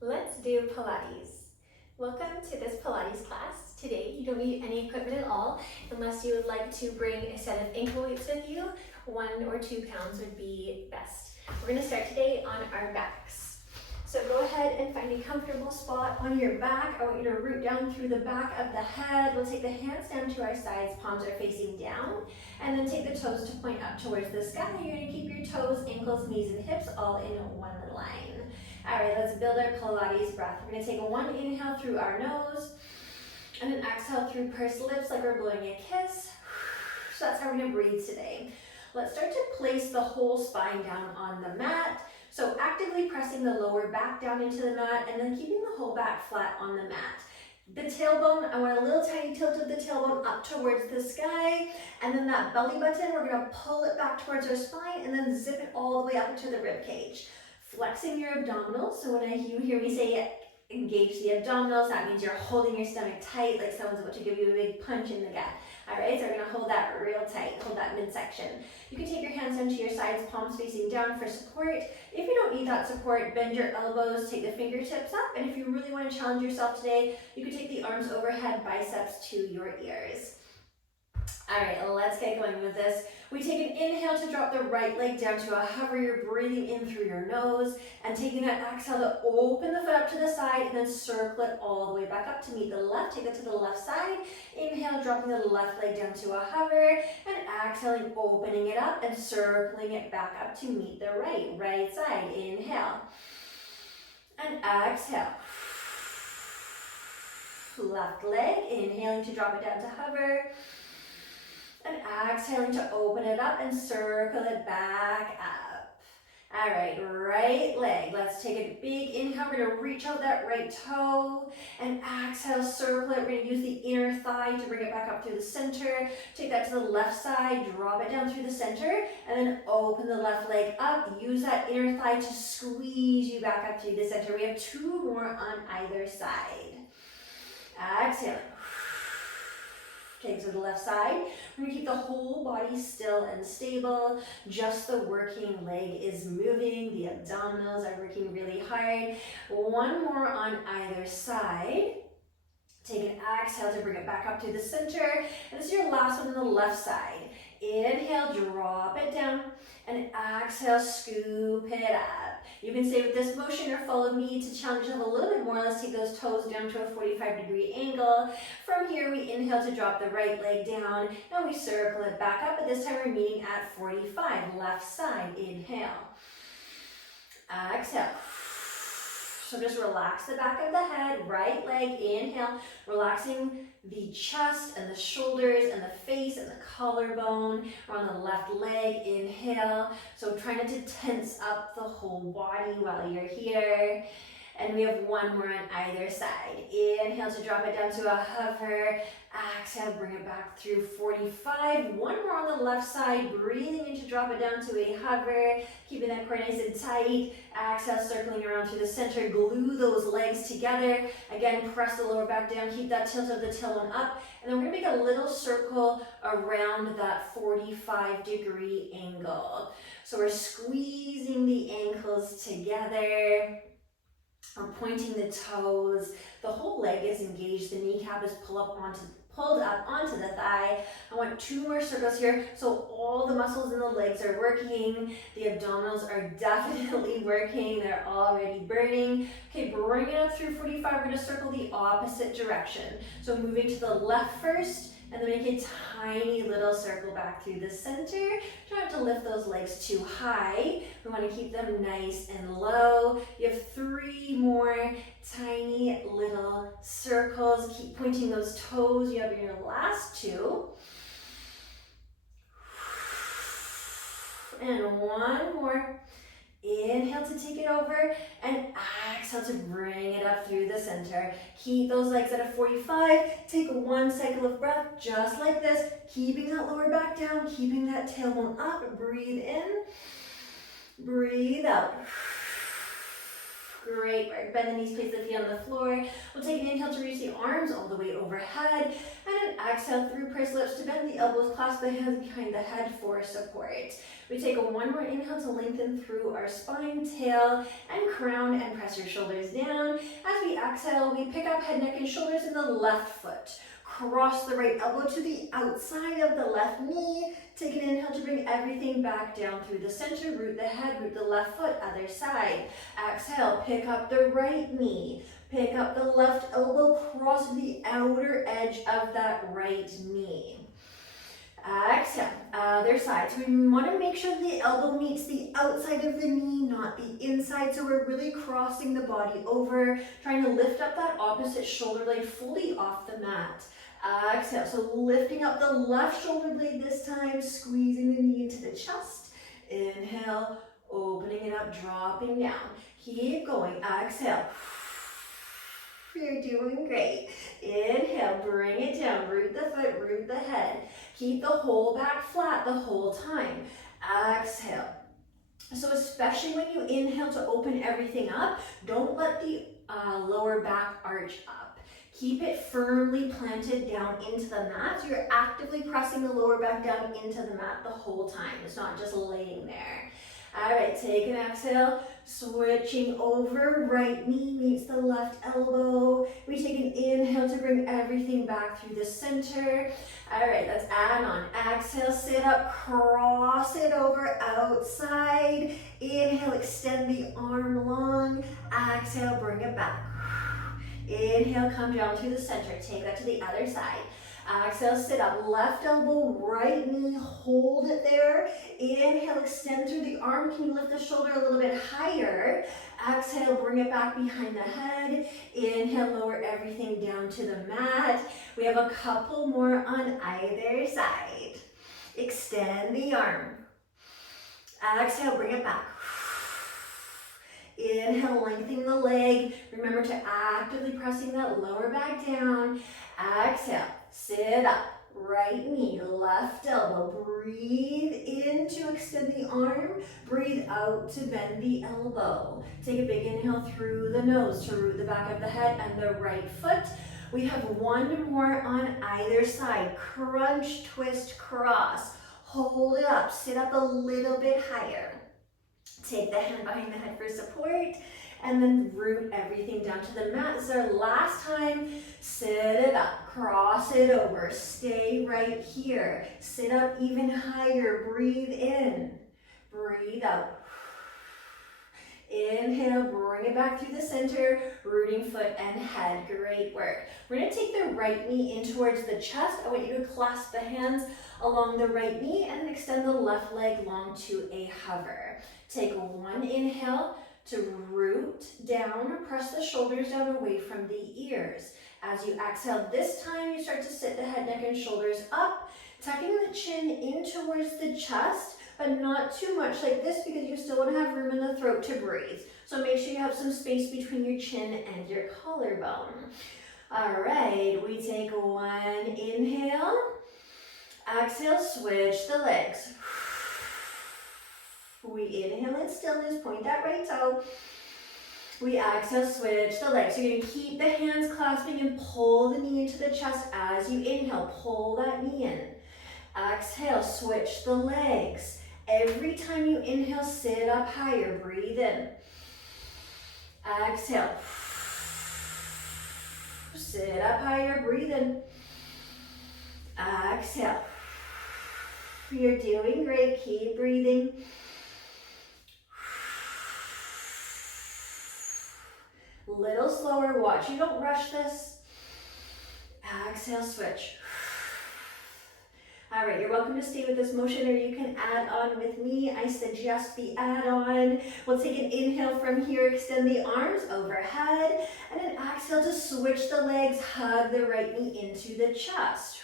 Let's do Pilates. Welcome to this Pilates class. Today, you don't need any equipment at all unless you would like to bring a set of ankle weights with you. 1 or 2 pounds would be best. We're going to start today on our backs. So go ahead and find a comfortable spot on your back. I want you to root down through the back of the head. We'll take the hands down to our sides, palms are facing down, and then take the toes to point up towards the sky. You're going to keep your toes, ankles, knees, and hips all in one line. All right, let's build our Pilates breath. We're going to take one inhale through our nose, and then exhale through pursed lips like we're blowing a kiss. So that's how we're going to breathe today. Let's start to place the whole spine down on the mat. So actively pressing the lower back down into the mat and then keeping the whole back flat on the mat. The tailbone, I want a little tiny tilt of the tailbone up towards the sky, and then that belly button, we're going to pull it back towards our spine and then zip it all the way up into the rib cage. Flexing your abdominals, so when you hear me say engage the abdominals, that means you're holding your stomach tight, like someone's about to give you a big punch in the gut. All right, so we're gonna hold that real tight, hold that midsection. You can take your hands down to your sides, palms facing down for support. If you don't need that support, bend your elbows, take the fingertips up, and if you really wanna challenge yourself today, you can take the arms overhead, biceps to your ears. All right, let's get going with this. We take an inhale to drop the right leg down to a hover. You're breathing in through your nose and taking that exhale to open the foot up to the side and then circle it all the way back up to meet the left. Take it to the left side. Inhale, dropping the left leg down to a hover and exhaling, opening it up and circling it back up to meet the right. Right side, inhale and exhale. Left leg, inhaling to drop it down to hover. And exhaling to open it up and circle it back up. All right, right leg. Let's take a big inhale. We're going to reach out that right toe and exhale, circle it. We're going to use the inner thigh to bring it back up through the center. Take that to the left side, drop it down through the center, and then open the left leg up. Use that inner thigh to squeeze you back up through the center. We have 2 more on either side. Exhaling. Okay, so the left side, we're going to keep the whole body still and stable. Just the working leg is moving. The abdominals are working really hard. 1 more on either side. Take an exhale to bring it back up to the center. And this is your last one on the left side. Inhale, drop it down. And exhale, scoop it up. You can stay with this motion or follow me to challenge yourself a little bit more. Let's take those toes down to a 45-degree angle. From here, we inhale to drop the right leg down, and we circle it back up. But this time, we're meeting at 45, left side. Inhale. Exhale. So just relax the back of the head, right leg, inhale, relaxing the chest and the shoulders and the face and the collarbone. We're on the left leg, inhale. So try not to tense up the whole body while you're here. And we have 1 more on either side. Inhale to drop it down to a hover. Exhale, bring it back through 45. 1 more on the left side. Breathing in to drop it down to a hover. Keeping that core nice and tight. Exhale, circling around through the center. Glue those legs together. Again, press the lower back down. Keep that tilt of the tailbone up. And then we're going to make a little circle around that 45-degree angle. So we're squeezing the ankles together. We're pointing the toes. The whole leg is engaged. The kneecap is pulled up onto the thigh. I want 2 more circles here. So all the muscles in the legs are working. The abdominals are definitely working. They're already burning. Okay, bring it up through 45. We're going to circle the opposite direction. So moving to the left first, and then make a tiny little circle back through the center. Try not to lift those legs too high. We want to keep them nice and low. You have 3 more tiny little circles. Keep pointing those toes. You have your last 2. And 1 more. Inhale to take it over and exhale to bring it up through the center. Keep those legs at a 45. Take 1 cycle of breath just like this, keeping that lower back down, keeping that tailbone up. Breathe in, breathe out. Great work. Bend the knees, place the feet on the floor. We'll take an inhale to reach the arms all the way overhead. And an exhale through pursed lips to bend the elbows, clasp the hands behind the head for support. We take one more inhale to lengthen through our spine, tail, and crown, and press your shoulders down. As we exhale, we pick up head, neck, and shoulders in the left foot. Cross the right elbow to the outside of the left knee. Take an inhale to bring everything back down through the center. Root the head, root the left foot, other side. Exhale, pick up the right knee. Pick up the left elbow, cross the outer edge of that right knee. Exhale, other side. So we want to make sure the elbow meets the outside of the knee, not the inside. So we're really crossing the body over, trying to lift up that opposite shoulder blade fully off the mat. Exhale, so lifting up the left shoulder blade this time, squeezing the knee into the chest. Inhale, opening it up, dropping down. Keep going. Exhale. You're doing great. Inhale, bring it down. Root the foot, root the head. Keep the whole back flat the whole time. Exhale. So especially when you inhale to open everything up, don't let the lower back arch up. Keep it firmly planted down into the mat. So you're actively pressing the lower back down into the mat the whole time. It's not just laying there. All right, take an exhale, switching over, right knee meets the left elbow. We take an inhale to bring everything back through the center. All right, let's add on. Exhale, sit up, cross it over outside. Inhale, extend the arm long. Exhale, bring it back. Inhale, come down to the center. Take that to the other side. Exhale, sit up, left elbow, right knee, hold it there. Inhale, extend through the arm. Can you lift the shoulder a little bit higher? Exhale, bring it back behind the head. Inhale, lower everything down to the mat. We have a couple more on either side. Extend the arm. Exhale, bring it back. Inhale, lengthen the leg. Remember to actively pressing that lower back down. Exhale, sit up, right knee, left elbow. Breathe in to extend the arm. Breathe out to bend the elbow. Take a big inhale through the nose to root the back of the head and the right foot. We have one more on either side. Crunch, twist, cross. Hold it up, sit up a little bit higher. Take the hand behind the head for support, and then root everything down to the mat. This is our last time. Sit it up, cross it over, stay right here. Sit up even higher, breathe in, breathe out. Inhale, bring it back through the center, rooting foot and head. Great work. We're going to take the right knee in towards the chest. I want you to clasp the hands along the right knee and then extend the left leg long to a hover. Take one inhale to root down, press the shoulders down away from the ears. As you exhale, this time you start to sit the head, neck, and shoulders up, tucking the chin in towards the chest, but not too much like this because you still want to have room in the throat to breathe. So make sure you have some space between your chin and your collarbone. All right, we take one inhale. Exhale, switch the legs. We inhale in stillness, point that right toe. We exhale, switch the legs. So you're going to keep the hands clasping and pull the knee into the chest as you inhale. Pull that knee in. Exhale, switch the legs. Every time you inhale, sit up higher. Breathe in. Exhale. Sit up higher. Breathe in. Exhale. You're doing great. Keep breathing. Little slower. Watch you don't rush this. Exhale, switch. All right, you're welcome to stay with this motion or you can add on with me. I suggest the add-on. We'll take an inhale from here, extend the arms overhead, and an exhale to switch the legs, hug the right knee into the chest.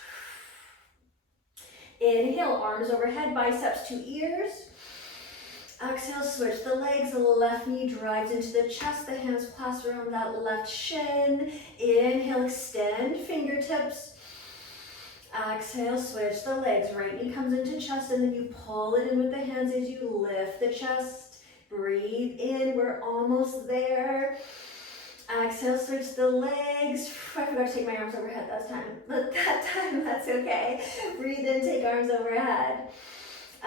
Inhale, arms overhead, biceps to ears. Exhale, switch the legs, the left knee drives into the chest, the hands clasp around that left shin. Inhale, extend fingertips. Exhale, switch the legs. Right knee comes into chest and then you pull it in with the hands as you lift the chest. Breathe in, we're almost there. Exhale, switch the legs. I forgot to take my arms overhead that time, that's okay. Breathe in, take arms overhead.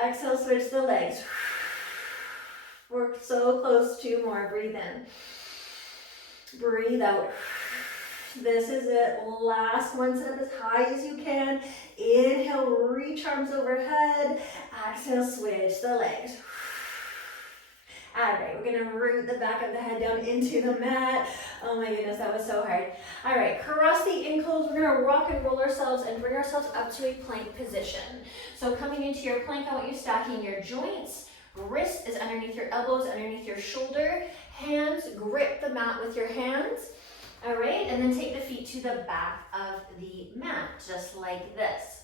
Exhale, switch the legs. We're so close, 2 more, breathe in. Breathe out. This is it, last one, sit up as high as you can. Inhale, reach arms overhead. Exhale, switch the legs. All right, we're gonna root the back of the head down into the mat. Oh my goodness, that was so hard. All right, cross the ankles. We're gonna rock and roll ourselves and bring ourselves up to a plank position. So coming into your plank, I want you stacking your joints. Wrist is underneath your elbows, underneath your shoulder. Hands, grip the mat with your hands. All right, and then take the feet to the back of the mat, just like this.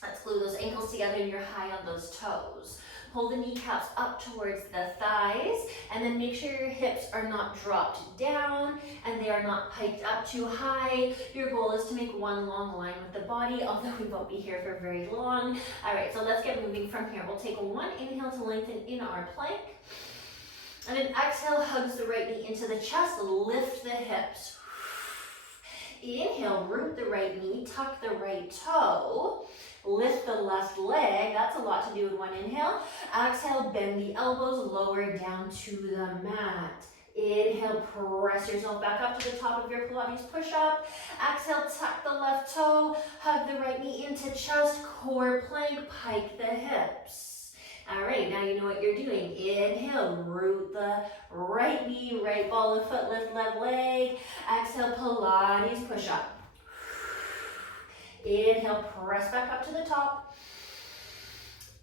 Let's glue those ankles together and you're high on those toes. Pull the kneecaps up towards the thighs, and then make sure your hips are not dropped down and they are not piked up too high. Your goal is to make one long line with the body, although we won't be here for very long. All right, so let's get moving from here. We'll take one inhale to lengthen in our plank, and an exhale hugs the right knee into the chest, lift the hips. Inhale, root the right knee, tuck the right toe. Lift the left leg, that's a lot to do with one inhale. Exhale, bend the elbows, lower down to the mat. Inhale, press yourself back up to the top of your Pilates push-up. Exhale, tuck the left toe, hug the right knee into chest, core plank, pike the hips. All right, now you know what you're doing. Inhale, root the right knee, right ball of foot, lift left leg. Exhale, Pilates push-up. Inhale, press back up to the top.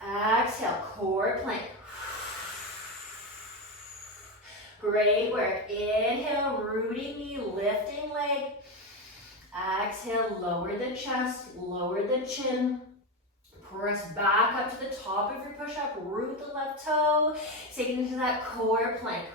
Exhale, core plank. Great work. Inhale, rooting knee, lifting leg. Exhale, lower the chest, lower the chin. Press back up to the top of your push-up, root the left toe. Take it into that core plank.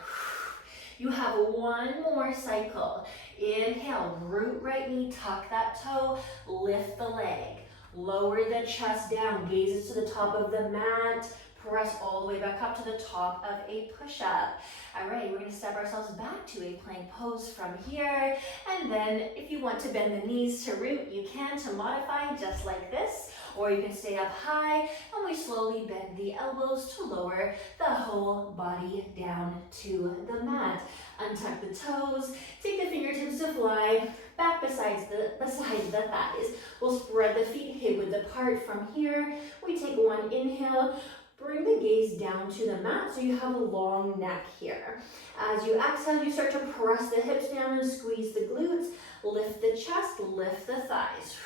You have one more cycle. Inhale, root right knee, tuck that toe, lift the leg. Lower the chest down, gazes to the top of the mat. Press all the way back up to the top of a push-up. All right, we're gonna step ourselves back to a plank pose from here. And then if you want to bend the knees to root, you can to modify just like this. Or you can stay up high and we slowly bend the elbows to lower the whole body down to the mat. Untuck the toes, take the fingertips to fly back beside the thighs. We'll spread the feet hip width apart from here. We take one inhale, bring the gaze down to the mat so you have a long neck here. As you exhale, you start to press the hips down and squeeze the glutes, lift the chest, lift the thighs.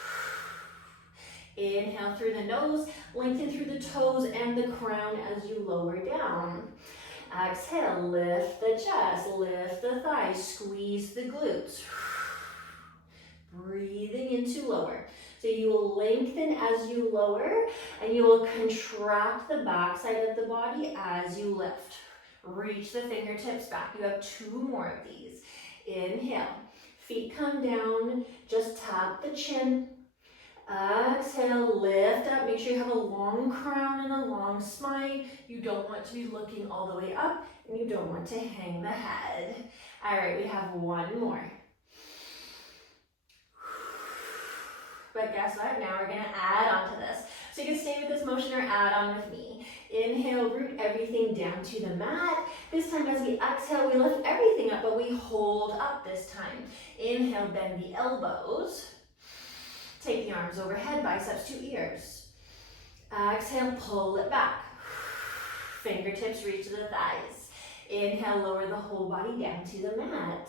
Inhale through the nose, lengthen through the toes and the crown as you lower down. Exhale, lift the chest, lift the thighs, squeeze the glutes. Breathing into lower. So you will lengthen as you lower and you will contract the backside of the body as you lift. Reach the fingertips back. You have 2 more of these. Inhale, feet come down, just tap the chin. Exhale, lift up. Make sure you have a long crown and a long spine. You don't want to be looking all the way up and you don't want to hang the head. All right, we have 1 more. But guess what? Now we're gonna add on to this. So you can stay with this motion or add on with me. Inhale, root everything down to the mat. This time as we exhale, we lift everything up, but we hold up this time. Inhale, bend the elbows. Take the arms overhead, biceps to ears. Exhale, pull it back. Fingertips reach to the thighs. Inhale, lower the whole body down to the mat.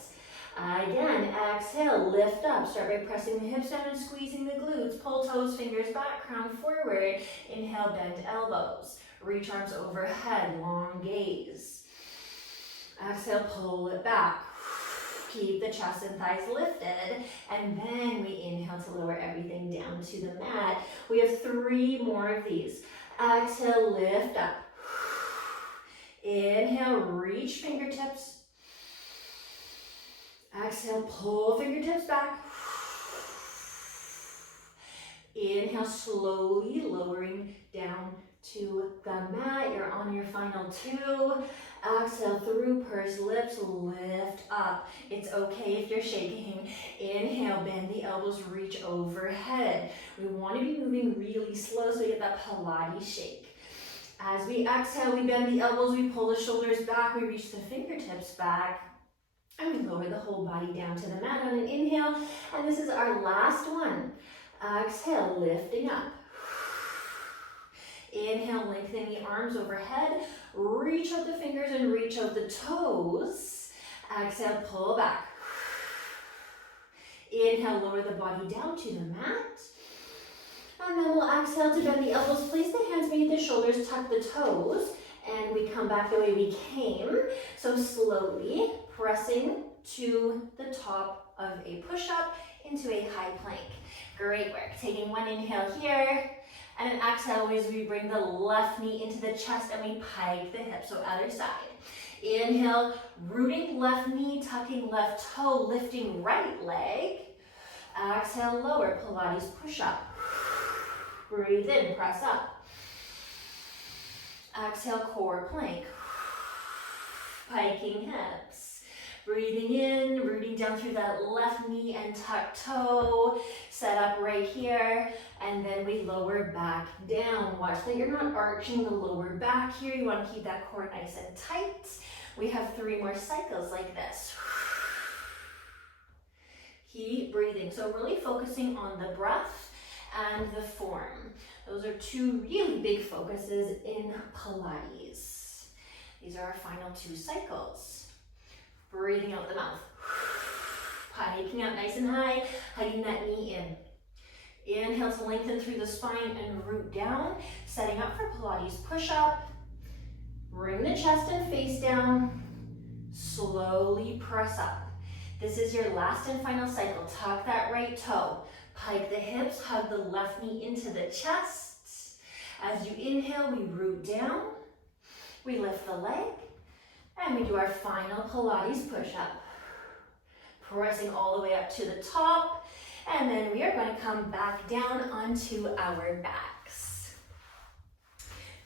Again, exhale, lift up. Start by pressing the hips down and squeezing the glutes. Pull toes, fingers back, crown forward. Inhale, bend elbows. Reach arms overhead, long gaze. Exhale, pull it back. Keep the chest and thighs lifted. And then we inhale to lower everything down to the mat. We have 3 more of these. Exhale, lift up. Inhale, reach fingertips. Exhale, pull fingertips back. Inhale, slowly lowering down to the mat. You're on your final 2. Exhale through pursed lips, lift up. It's okay if you're shaking. Inhale, bend the elbows, reach overhead. We want to be moving really slow so we get that Pilates shake. As we exhale, we bend the elbows, we pull the shoulders back, we reach the fingertips back, and we lower the whole body down to the mat on an inhale. And this is our last one. Exhale, lifting up. Inhale, lengthening the arms overhead. Reach out the fingers and reach out the toes. Exhale, pull back. Inhale, lower the body down to the mat. And then we'll exhale to bend the elbows. Place the hands beneath the shoulders, tuck the toes, and we come back the way we came. So slowly pressing to the top of a push-up into a high plank. Great work. Taking one inhale here. And an exhale as we bring the left knee into the chest and we pike the hips, so other side. Inhale, rooting left knee, tucking left toe, lifting right leg. Exhale, lower, Pilates push-up. Breathe in, press up. Exhale, core plank. Piking hips. Breathing in, rooting down through that left knee and tuck toe. Set up right here, and then we lower back down. Watch that you're not arching the lower back here. You want to keep that core nice and tight. We have 3 more cycles like this. Keep breathing. So really focusing on the breath and the form. Those are 2 really big focuses in Pilates. These are our final 2 cycles. Breathing out the mouth. Piking up nice and high, hugging that knee in. Inhale to lengthen through the spine and root down. Setting up for Pilates push-up. Bring the chest and face down. Slowly press up. This is your last and final cycle. Tuck that right toe. Pike the hips, hug the left knee into the chest. As you inhale, we root down. We lift the leg. And we do our final Pilates push-up. Pressing all the way up to the top. And then we are going to come back down onto our backs.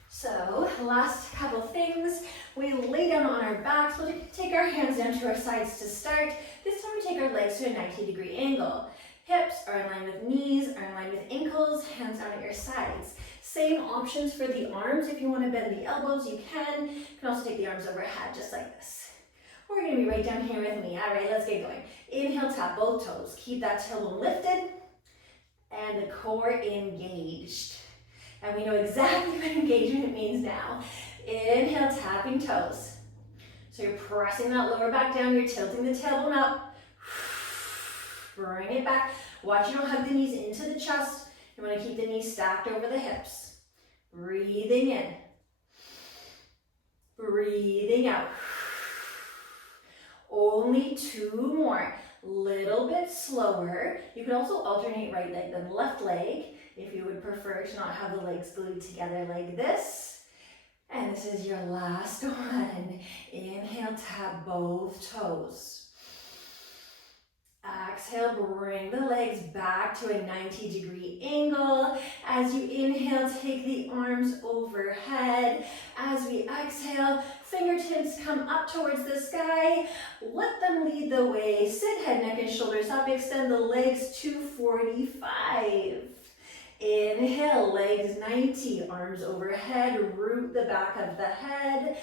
So, last couple things. We lay down on our backs. We'll take our hands down to our sides to start. This time we take our legs to a 90-degree angle. Hips are in line with knees, are in line with ankles, hands down at your sides. Same options for the arms. If you want to bend the elbows, you can. You can also take the arms overhead, just like this. We're going to be right down here with me. All right, let's get going. Inhale, tap both toes. Keep that tailbone lifted and the core engaged. And we know exactly what engagement means now. Inhale, tapping toes. So you're pressing that lower back down. You're tilting the tailbone up. Bring it back. Watch you don't hug the knees into the chest. You want to keep the knees stacked over the hips. Breathing in. Breathing out. Only 2 more. Little bit slower. You can also alternate right leg then left leg if you would prefer to not have the legs glued together like this. And this is your last one. Inhale, tap both toes. Exhale, bring the legs back to a 90-degree angle. As you inhale, take the arms overhead. As we exhale, fingertips come up towards the sky. Let them lead the way. Sit head, neck, and shoulders up. Extend the legs to 45. Inhale, legs 90, arms overhead, root the back of the head.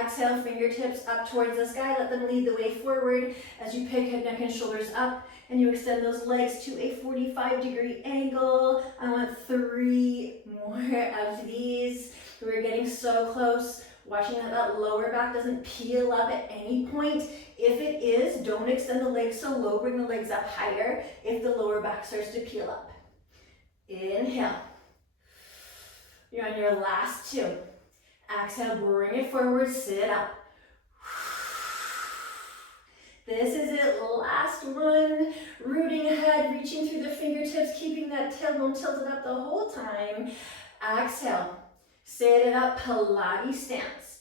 Exhale, fingertips up towards the sky. Let them lead the way forward as you pick head, neck, and shoulders up. And you extend those legs to a 45-degree angle. I want 3 more of these. We're getting so close. Watching that lower back doesn't peel up at any point. If it is, don't extend the legs so low. Bring the legs up higher if the lower back starts to peel up. Inhale. You're on your last 2. Exhale, bring it forward, sit up. This is it, last one. Rooting ahead, reaching through the fingertips, keeping that tailbone tilted up the whole time. Exhale, sit it up, Pilates stance.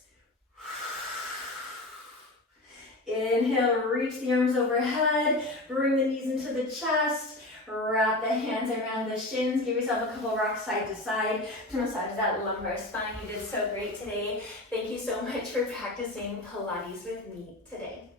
Inhale, reach the arms overhead, bring the knees into the chest. Wrap the hands around the shins. Give yourself a couple rocks side to side to massage that lumbar spine. You did so great today. Thank you so much for practicing Pilates with me today.